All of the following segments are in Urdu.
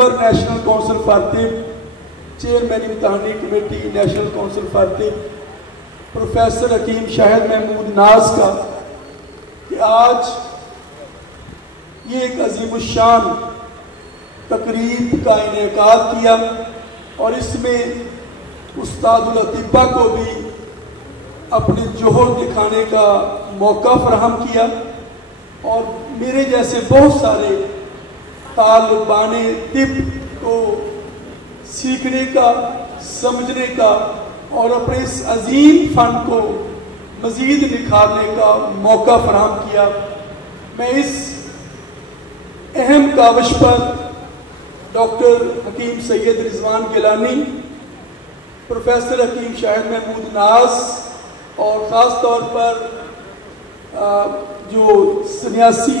ممبر نیشنل کونسل فار طب، چیئرمین امتحانی کمیٹی نیشنل کونسل فار طب پروفیسر حکیم شاہد محمود ناز کا کہ آج یہ ایک عظیم الشان تقریب کا انعقاد کیا اور اس میں استاد الاطباء کو بھی اپنے جوہر دکھانے کا موقع فراہم کیا اور میرے جیسے بہت سارے طالبان طب کو سیکھنے کا، سمجھنے کا اور اپنے اس عظیم فن کو مزید نکھارنے کا موقع فراہم کیا۔ میں اس اہم کاوش پر ڈاکٹر حکیم سید رضوان گیلانی، پروفیسر حکیم شاہد محمود ناز اور خاص طور پر جو سنیاسی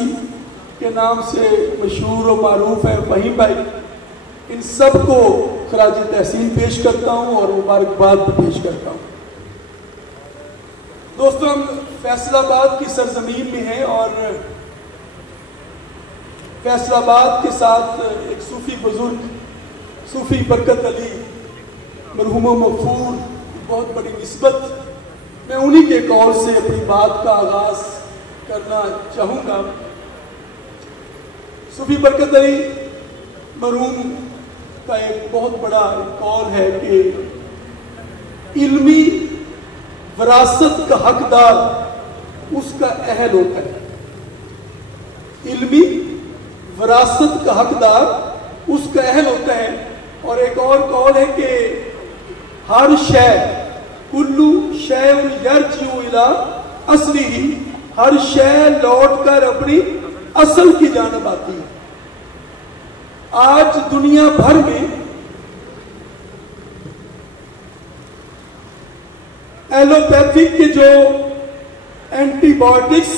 کے نام سے مشہور و معروف ہیں فہیم بھائی، ان سب کو خراج تحسین پیش کرتا ہوں اور مبارکباد پیش کرتا ہوں۔ دوستو، ہم فیصل آباد کی سرزمین میں ہیں اور فیصل آباد کے ساتھ ایک صوفی بزرگ صوفی برکت علی مرحوم و مغفور بہت بڑی نسبت، میں انہی کے قول سے اپنی بات کا آغاز کرنا چاہوں گا۔ صوفی برکت علی مرحوم کا ایک بہت بڑا قول ہے کہ علمی وراثت کا حقدار اس کا اہل ہوتا ہے۔ علمی وراثت کا حقدار اس کا اہل ہوتا ہے۔ اور ایک اور قول ہے کہ ہر شے کلو شے یرجع الی اصلہ، ہر شے لوٹ کر اپنی اصل کی جانب آتی ہے۔ آج دنیا بھر میں ایلوپیتھک کے جو اینٹی بایوٹکس،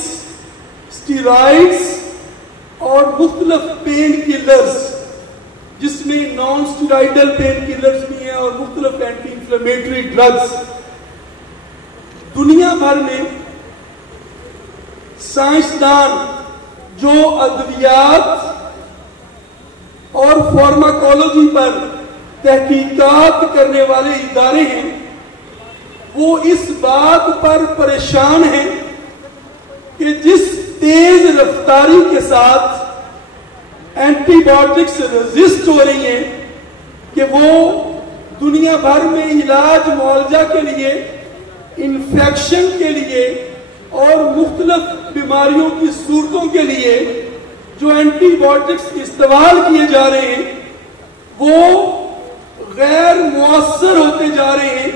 اسٹیرائڈز اور مختلف پین کلرز، جس میں نان اسٹیرائڈل پین کلرز بھی ہیں اور مختلف اینٹی انفلیمیٹری ڈرگز، دنیا بھر میں سائنسدان جو ادویات اور فارماکولوجی پر تحقیقات کرنے والے ادارے ہیں، وہ اس بات پر پریشان ہیں کہ جس تیز رفتاری کے ساتھ اینٹی بایوٹکس ریزسٹ ہو رہی ہیں کہ وہ دنیا بھر میں علاج معالجہ کے لیے، انفیکشن کے لیے اور مختلف بیماریوں کی صورتوں کے لیے جو اینٹی بایوٹکس استعمال کیے جا رہے ہیں وہ غیر مؤثر ہوتے جا رہے ہیں۔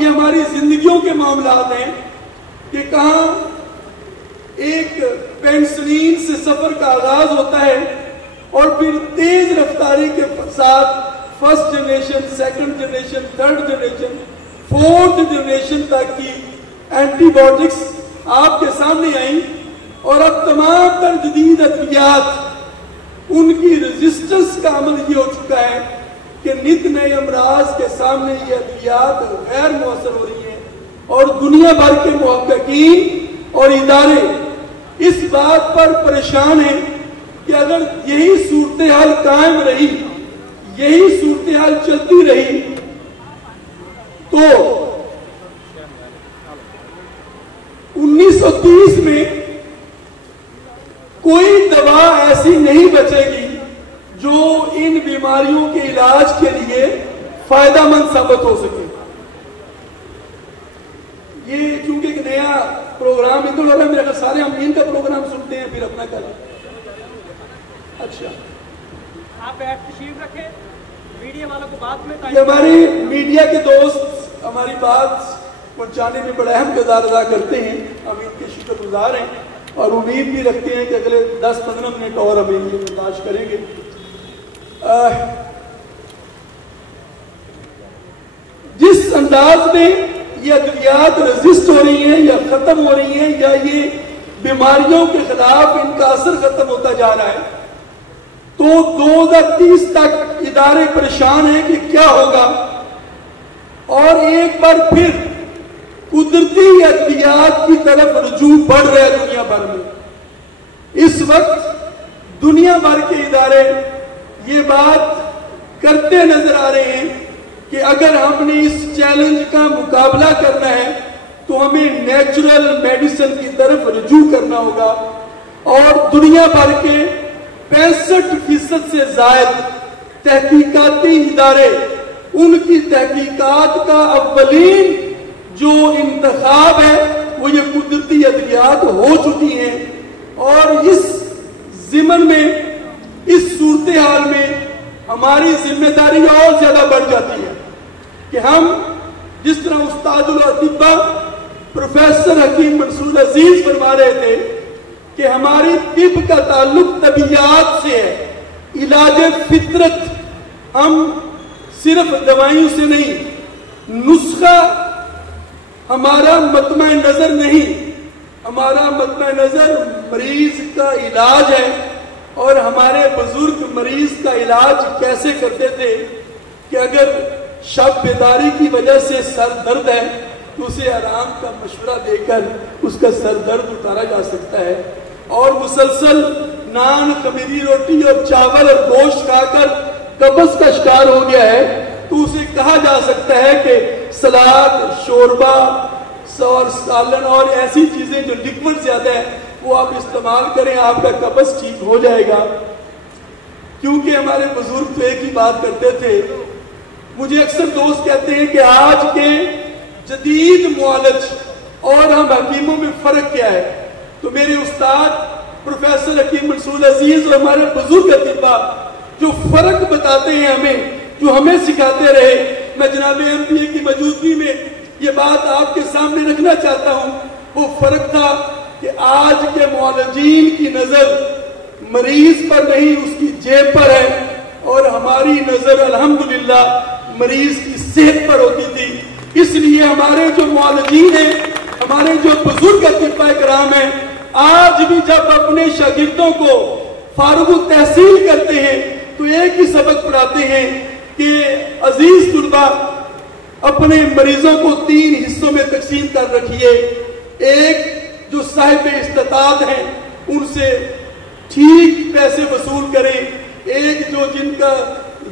یہ ہماری زندگیوں کے معاملات ہیں کہ کہاں ایک پینسلین سے سفر کا آغاز ہوتا ہے اور پھر تیز رفتاری کے ساتھ first generation, second generation, third generation, fourth generation تک کی اینٹی بایوٹکس آپ کے سامنے آئیں اور اب تمام تر جدید ادویات ان کی ریزسٹنس کا عمل یہ ہو چکا ہے کہ نت نئے امراض کے سامنے یہ ادویات غیر مؤثر ہو رہی ہیں اور دنیا بھر کے محققین اور ادارے اس بات پر پریشان ہیں کہ اگر یہی صورتحال قائم رہی، یہی صورتحال چلتی رہی تو 1930 میں کوئی دوا ایسی نہیں بچے گی جو ان بیماریوں کے علاج کے لیے فائدہ مند ثابت ہو سکے۔ یہ چونکہ ایک نیا پروگرام ہے تو لگ رہا ہے میرے سارے ہم ان کا پروگرام سنتے ہیں پھر اپنا کر۔ اچھا، آپ تشریف رکھیں، میڈیا والوں کو بات میں یہ ہمارے میڈیا کے دوست ہماری بات پہنچانے میں بڑا اہم کردار ادا کرتے ہیں، ہم ان کے شکر گزار ہیں اور امید بھی رکھتے ہیں کہ اگلے 10-15 منٹ اور ہمیں یہ برداشت کریں گے۔ جس انداز میں یہ ادویات ریزسٹ ہو رہی ہیں یا ختم ہو رہی ہیں یا یہ بیماریوں کے خلاف ان کا اثر ختم ہوتا جا رہا ہے تو 2030 تک ادارے پریشان ہیں کہ کیا ہوگا، اور ایک بار پھر قدرتی ادویات کی طرف رجوع بڑھ رہا ہے دنیا بھر میں۔ اس وقت دنیا بھر کے ادارے یہ بات کرتے نظر آ رہے ہیں کہ اگر ہم نے اس چیلنج کا مقابلہ کرنا ہے تو ہمیں نیچرل میڈیسن کی طرف رجوع کرنا ہوگا، اور دنیا بھر کے 65% سے زائد تحقیقاتی ادارے ان کی تحقیقات کا اولین جو انتخاب ہے وہ یہ قدرتی ادویات ہو چکی ہیں، اور اس ضمن میں اس صورتحال میں ہماری ذمہ داری اور زیادہ بڑھ جاتی ہے کہ ہم جس طرح استاد الاطباء پروفیسر حکیم منصور عزیز فرما رہے تھے کہ ہماری طب کا تعلق طبیعیات سے ہے، علاج فطرت، ہم صرف دوائیوں سے نہیں، نسخہ ہمارا مطمع نظر نہیں، ہمارا مطمع نظر مریض کا علاج ہے، اور ہمارے بزرگ مریض کا علاج کیسے کرتے تھے کہ اگر شب بیداری کی وجہ سے سر درد ہے تو اسے آرام کا مشورہ دے کر اس کا سر درد اتارا جا سکتا ہے، اور مسلسل نان خمیری روٹی اور چاول اور گوشت کھا کر قبض کا شکار ہو گیا ہے تو اسے کہا جا سکتا ہے کہ سلاد، شوربہ اور سالن اور ایسی چیزیں جو لکوڈ زیادہ ہے وہ آپ استعمال کریں، آپ کا قبض ٹھیک ہو جائے گا۔ کیونکہ ہمارے بزرگ تو ایک ہی بات کرتے تھے، مجھے اکثر دوست کہتے ہیں کہ آج کے جدید معالج اور ہم حکیموں میں فرق کیا ہے، تو میرے استاد پروفیسر حکیم منصور عزیز اور ہمارے بزرگ اطباء جو فرق بتاتے ہیں ہمیں، جو ہمیں سکھاتے رہے، میں جناب MPA کی موجودگی میں یہ بات آپ کے سامنے رکھنا چاہتا ہوں۔ وہ فرق تھا کہ آج کے معالجین کی نظر مریض پر نہیں اس کی جیب پر ہے، اور ہماری نظر الحمدللہ مریض کی صحت پر ہوتی تھی۔ اس لیے ہمارے جو معالجین ہیں، ہمارے جو بزرگ اطباء کرام ہیں، آج بھی جب اپنے شاگردوں کو فارغ التحصیل کرتے ہیں تو ایک ہی سبق پڑھاتے ہیں کہ عزیز طلباء، اپنے مریضوں کو 3 حصوں میں تقسیم کر رکھیے، ایک جو صاحب استطاعت ہیں ان سے ٹھیک پیسے وصول کریں، ایک جو جن کا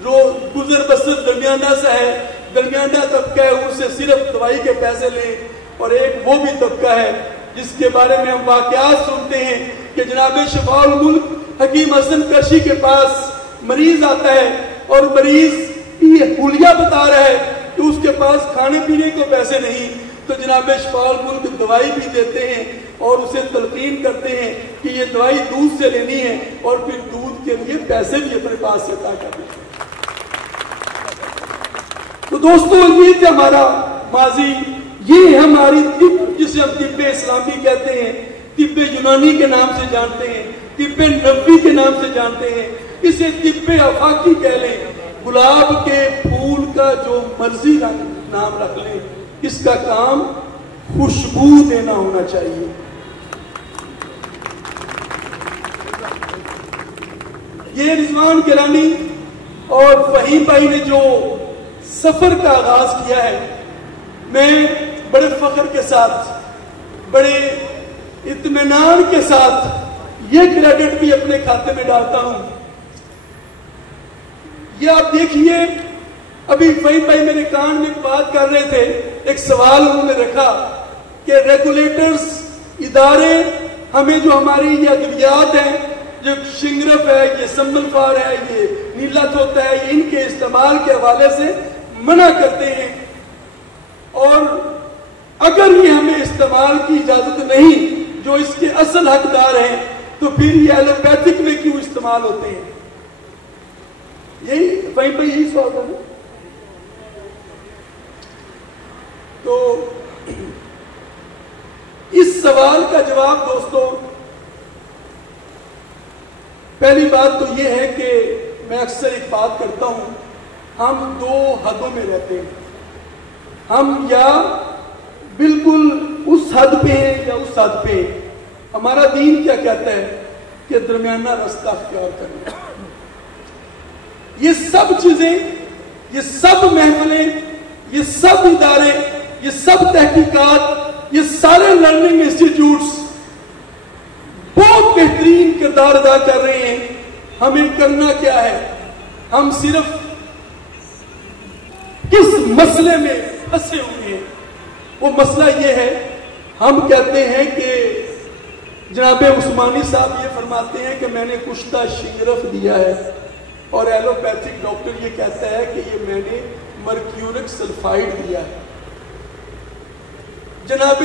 جو گزر بسر درمیانہ سا ہے، درمیانہ طبقہ ہے، ان سے صرف دوائی کے پیسے لیں، اور ایک وہ بھی طبقہ ہے جس کے بارے میں ہم واقعات سنتے ہیں کہ جناب شفاء الملک حکیم حسن کرشی کے پاس مریض آتا ہے اور مریض یہ حلیہ بتا رہا ہے کہ اس کے پاس کھانے پینے کو پیسے نہیں، تو جناب شفاء الملک دوائی بھی دیتے ہیں اور اسے تلقین کرتے ہیں کہ یہ دوائی دودھ سے لینی ہے، اور پھر دودھ کے لیے پیسے بھی اپنے پاس سے عطا کرتے ہیں۔ تو دوستو، یہ تھا ہمارا ماضی، یہ ہماری طب جسے ہم طب اسلامی کہتے ہیں، طب یونانی کے نام سے جانتے ہیں، طب نبوی کے نام سے جانتے ہیں، اسے طب آفاقی کہہ لیں، گلاب کے پھول کا جو مرضی نام رکھ لیں، اس کا کام خوشبو دینا ہونا چاہیے۔ یہ رضوان گیلانی اور فہیم بھائی نے جو سفر کا آغاز کیا ہے، میں بڑے فخر کے ساتھ، بڑے اطمینان کے ساتھ یہ کریڈٹ بھی اپنے کھاتے میں ڈالتا ہوں۔ یہ آپ دیکھیے، ابھی فہیم بھائی میرے کان میں بات کر رہے تھے، ایک سوال انہوں نے رکھا کہ ریگولیٹرز ادارے ہمیں جو ہماری یہ ادویات ہیں، جو شنگرف ہے، یہ سمبل فار ہے، یہ نیلت ہوتا ہے، ان کے استعمال کے حوالے سے منع کرتے ہیں، اور اگر یہ ہمیں استعمال کی اجازت نہیں جو اس کے اصل حقدار ہیں، تو پھر یہ ایلوپیتھک میں کیوں استعمال ہوتے ہیں؟ یہی فہیم بھائی یہی سوال ہے۔ تو اس سوال کا جواب دوستو، پہلی بات تو یہ ہے کہ میں اکثر ایک بات کرتا ہوں، ہم 2 حدوں میں رہتے ہیں، ہم یا بالکل اس حد پہ ہیں یا اس حد پہ ہیں۔ ہمارا دین کیا کہتا ہے کہ درمیانہ رستہ اختیار کرنا۔ یہ سب چیزیں، یہ سب محفلیں، یہ سب ادارے، یہ سب تحقیقات، یہ سارے لرننگ انسٹیٹیوٹس بہت بہترین کردار ادا کر رہے ہیں۔ ہمیں کرنا کیا ہے؟ ہم صرف کس مسئلے میں پھنسے ہوئے ہیں؟ وہ مسئلہ یہ ہے، ہم کہتے ہیں کہ جناب عثمانی صاحب یہ فرماتے ہیں کہ میں نے کشتہ شگرف دیا ہے، اور ایلوپیتھک ڈاکٹر یہ کہتا ہے کہ یہ میں نے مرکیورک سلفائڈ دیا ہے۔ جناب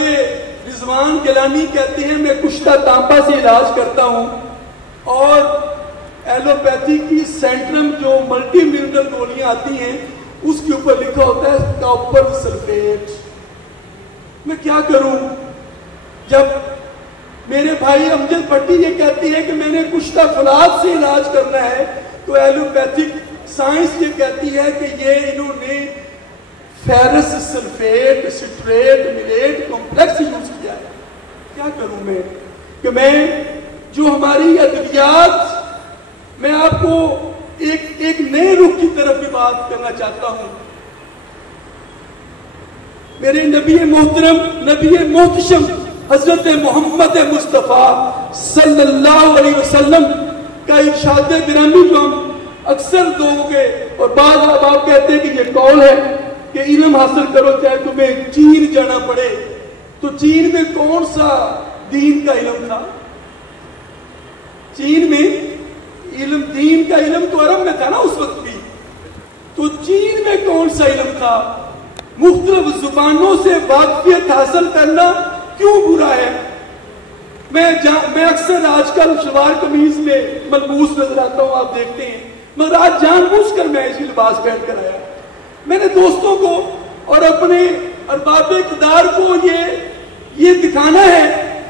رضوان گیلانی کہتے ہیں میں کشتہ تانبا سے علاج کرتا ہوں، اور ایلوپیتھی کی سینٹرم جو ملٹی منرل گولیاں آتی ہیں اس کے اوپر لکھا ہوتا ہے کاپر سلفیٹ۔ میں کیا کروں جب میرے بھائی امجد بھٹی یہ کہتی ہے کہ میں نے کشتہ فلاد سے علاج کرنا ہے، تو ایلوپیتھک سائنس یہ کہتی ہے کہ یہ انہوں نے فیرس سلفیٹ سٹریٹ ملیٹ کمپلیکس یوز کیا ہے۔ کیا کروں میں کہ میں جو ہماری ادویات، میں آپ کو ایک نئے رخ کی طرف بھی بات کرنا چاہتا ہوں۔ میرے نبی محترم، نبی محتشم حضرت محمد مصطفیٰ صلی اللہ علیہ وسلم کا ارشاد گرامی جو ہم اکثر لوگوں کے، اور بعض آپ کہتے ہیں کہ یہ قول ہے کہ علم حاصل کرو چاہے تمہیں چین جانا پڑے، تو چین میں کون سا دین کا علم تھا؟ چین میں علم، دین کا علم تو عرب میں تھا نا اس وقت بھی، تو چین میں کون سا علم تھا؟ مختلف زبانوں سے واقفیت حاصل کرنا کیوں برا ہے؟ میں اکثر آج کل شلوار قمیض میں ملبوس نظر آتا ہوں، آپ دیکھتے ہیں، مگر آج جان بوجھ کر میں اسی لباس پہن کر آیا۔ میں نے دوستوں کو اور اپنے ارباب اقتدار کو یہ دکھانا ہے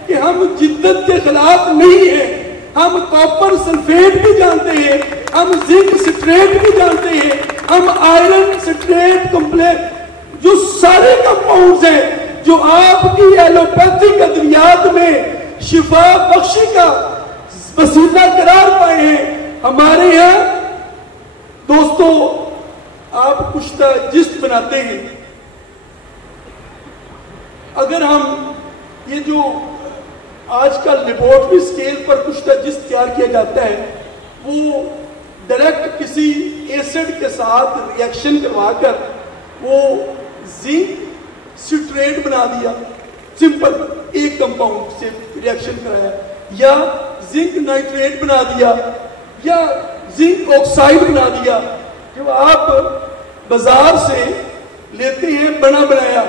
کہ ہم جدت کے خلاف نہیں ہیں، ہم کاپر سلفیٹ بھی جانتے ہیں، ہم زنک سٹریٹ بھی جانتے ہیں، ہم آئرن سٹریٹ کمپلیکس، جو سارے کمپاؤنڈز ہیں جو آپ کی ایلوپیتھک ادویات میں شفا بخشی کا وسیلہ قرار پائے ہیں، ہمارے یہاں دوستو آپ کشتہ جسم بناتے ہیں۔ اگر ہم یہ جو آج کل لیبورٹری سکیل پر کشتہ جسم تیار کیا جاتا ہے، وہ ڈائریکٹ کسی ایسڈ کے ساتھ ریئیکشن کروا کر وہ زنک سٹریٹ بنا دیا، سمپل ایک کمپاؤنڈ سے ریئیکشن کرایا، یا زنک نائٹریٹ بنا دیا، یا زنک آکسائڈ بنا دیا، جو آپ بازار سے لیتے ہیں بنا بنایا،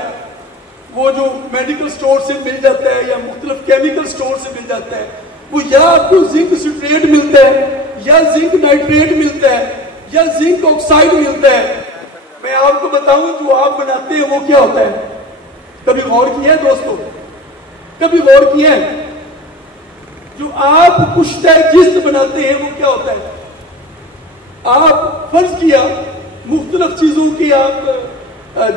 وہ جو میڈیکل سٹور سے مل جاتا ہے یا مختلف کیمیکل سٹور سے مل جاتا ہے، وہ یا آپ کو زنک سٹریٹ ملتا ہے، یا زنک نائٹریٹ ملتا ہے، یا زنک آکسائڈ ملتا ہے۔ میں آپ کو بتاؤں جو آپ بناتے ہیں وہ کیا ہوتا ہے؟ کبھی غور کیا ہے دوستو؟ کبھی غور کیا ہے؟ جو آپ کشتہ جسم بناتے ہیں وہ کیا ہوتا ہے؟ آپ فرض کیا مختلف چیزوں کی آپ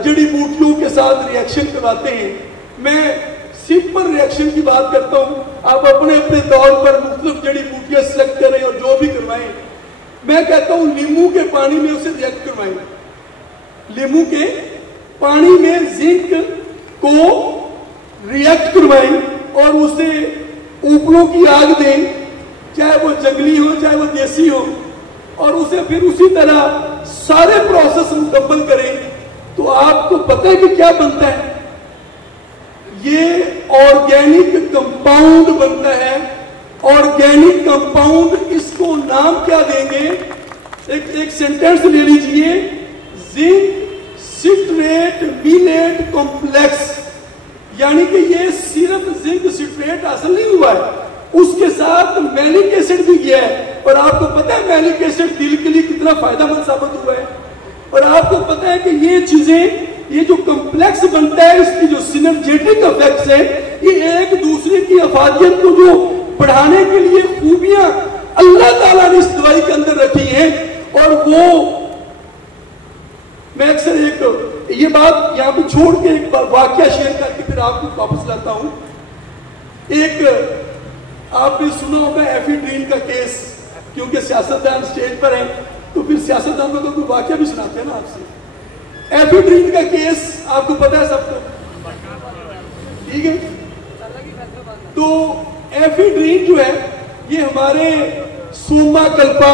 جڑی بوٹیوں کے ساتھ ریئیکشن کرواتے ہیں، میں سمپل ریئیکشن کی بات کرتا ہوں، آپ اپنے اپنے طور پر مختلف جڑی بوٹیاں سلیکٹ کریں اور جو بھی کروائیں، میں کہتا ہوں لیمو کے پانی میں اسے ریئیکٹ کروائیں، لیمو کے پانی میں زنک کو ریئیکٹ کروائیں اور اسے اوپروں کی آگ دیں، چاہے وہ جنگلی ہو چاہے وہ دیسی ہو، اور اسے پھر اسی طرح سارے پروسیس مکمل کریں، تو آپ کو پتہ ہے کہ کیا بنتا ہے؟ یہ آرگینک کمپاؤنڈ بنتا ہے۔ آرگینک کمپاؤنڈ، اس کو نام کیا دیں گے؟ ایک سینٹینس لے لیجئے، زنک سٹریٹ میلیٹ کمپلیکس، یعنی کہ یہ صرف زنک سٹریٹ حاصل نہیں ہوا ہے، اس کے ساتھ میلک ایسڈ بھی گیا ہے، اور آپ کو پتہ ہے میلک ایسڈ دل کے لیے کتنا فائدہ مند ثابت ہوا ہے، اور آپ کو پتہ ہے کہ یہ چیزیں، یہ جو کمپلیکس بنتا ہے، اس کی جو سینرجیٹک افیکٹس ہیں، یہ ایک دوسرے کی افادیت کو جو بڑھانے کے لیے خوبیاں اللہ تعالیٰ نے اس دوائی کے اندر رکھی ہیں، اور وہ میں اکثر یہ بات یہاں پہ چھوڑ کے ایک واقعہ شیئر کر کے پھر آپ کو واپس لاتا ہوں۔ ایک آپ نے سنا ہوگا ایفی ڈرین کا کیس، کیونکہ سیاستدان سٹیج پر ہیں تو پھر سیاستدان کو تو کوئی واقعہ بھی سناتے ہیں نا آپ سے۔ ایفی ڈرین کا کیس آپ کو پتا ہے سب کو، ٹھیک ہے؟ تو ایفی ڈرین جو ہے یہ ہمارے سوما کلپا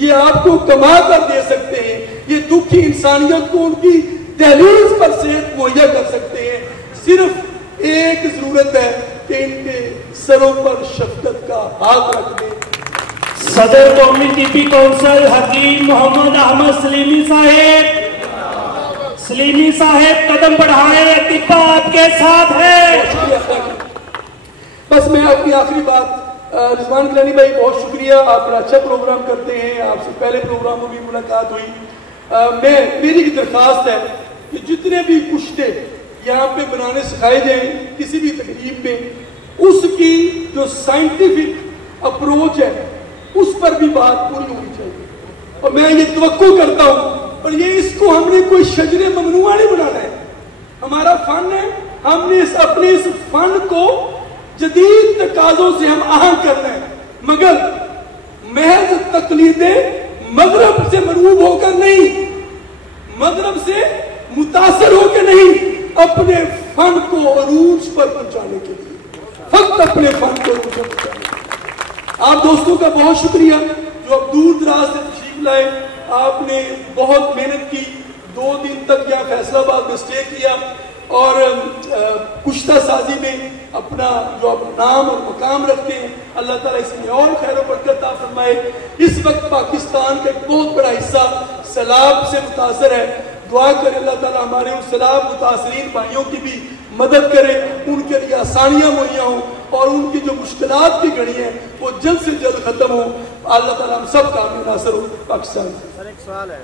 یہ آپ کو کما کر دے سکتے ہیں، یہ دکھی انسانیت کو ان کی دہلیز پر صحت مہیا کر سکتے ہیں۔ صرف ایک ضرورت ہے کہ ان کے سروں پر شفقت کا ہاتھ رکھ دیں۔ صدر قومی طبی کونسل حکیم محمد احمد سلیمی صاحب قدم بڑھائیں، طب آپ کے ساتھ ہے۔ بس میں آپ کی آخری بات، رضوان گیلانی بھائی بہت شکریہ، آپ بڑا اچھا پروگرام کرتے ہیں، آپ سے پہلے پروگرام میں بھی ملاقات ہوئی۔ میری ایک درخواست ہے کہ جتنے بھی کشتے یہاں پہ بنانے سکھائے جائیں کسی بھی تقریب میں، اس کی جو سائنٹیفک اپروچ ہے اس پر بھی بات پوری ہونی چاہیے، اور میں یہ توقع کرتا ہوں، اور یہ اس کو ہم نے کوئی شجر ممنوعہ نہیں بنانا ہے، ہمارا فن ہے، ہم نے اپنے اس فن کو جدید تقاضوں سے ہم آہنگ کرنا ہے، مگر محض تقلید مغرب سے مرغوب ہو کر نہیں، مغرب سے متاثر ہو کے نہیں، اپنے فن کو عروج پر پہنچانے کے لیے، فقط اپنے فن کو عروج پر پہنچانے کے لیے۔ آپ دوستوں کا بہت شکریہ جو اب دور دراز سے تشریف لائے، آپ نے بہت محنت کی، 2 دن تک یہاں فیصلہ آباد میں اسٹے کیا، اور کشتہ سازی میں اپنا جو نام اور مقام رکھتے ہیں، اللہ تعالیٰ اس میں اور خیر و برکت عطا فرمائے۔ اس وقت پاکستان کا ایک بہت بڑا حصہ سیلاب سے متاثر ہے، دعا کرے اللہ تعالیٰ ہمارے ان سیلاب متاثرین بھائیوں کی بھی مدد کرے، ان کے لیے آسانیاں مہیا ہوں، اور ان کی جو مشکلات کی گھڑی ہیں وہ جلد سے جلد ختم ہوں، اللہ تعالیٰ ہم سب کا ناصر ہو۔ پاکستان سر ایک سوال ہے،